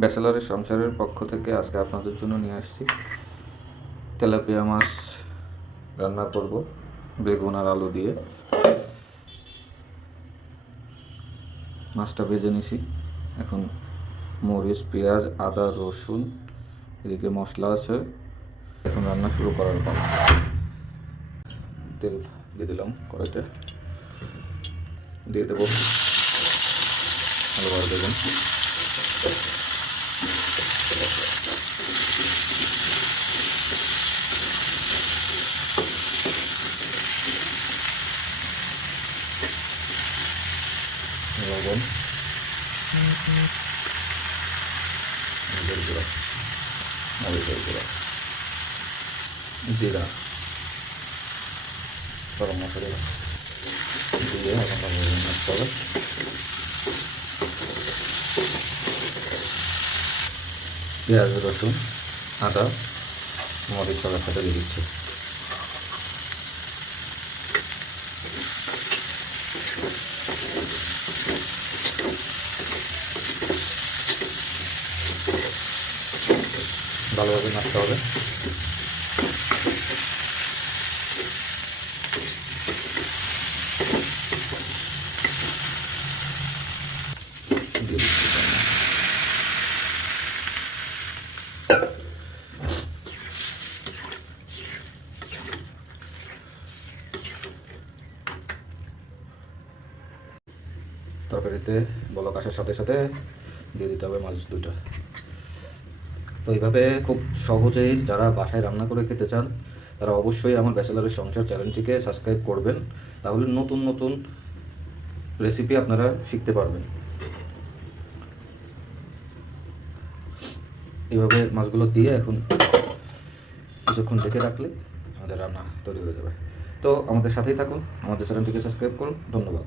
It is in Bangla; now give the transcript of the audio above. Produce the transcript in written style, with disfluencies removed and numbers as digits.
ব্যাচেলারের সংসারের পক্ষ থেকে আজকে আপনাদের জন্য নিয়ে আসছি তেলাপিয়া মাছ রান্না করব বেগুন আর আলু দিয়ে। মাছটা ভেজে নিছি, এখন মরিচ, পেঁয়াজ, আদা, রসুন, এদিকে মশলা আছে। এখন রান্না শুরু করার পর তেল দিয়ে দিলাম কড়াইতে, দিয়ে দেবো আলু আর বেগুন। লবণ, হলুদের গুঁড়া, মরিচের গুঁড়া, জিরা, গরম মশলা দিয়ে এখন নাড়তে হবে। পেঁয়াজ, রসুন, আদা, মরিচ সবার সাথে দিয়ে দিচ্ছি। ভালোভাবে নাড়তে হবে। তরকারিতে বলক আসার সাথে সাথে দিয়ে দিতে হবে মাছ দুটো। তো এইভাবে খুব সহজেই যারা বাসায় রান্না করে খেতে চান তারা অবশ্যই আমার ব্যাচেলারের সংসার চ্যানেলটিকে সাবস্ক্রাইব করবেন, তাহলে নতুন নতুন রেসিপি আপনারা শিখতে পারবেন। এইভাবে মাছগুলো দিয়ে এখন কিছুক্ষণ ঢেকে রাখলে আমাদের রান্না তৈরি হয়ে যাবে। তো আমাদের সাথেই থাকুন, আমাদের চ্যানেলটিকে সাবস্ক্রাইব করুন। ধন্যবাদ।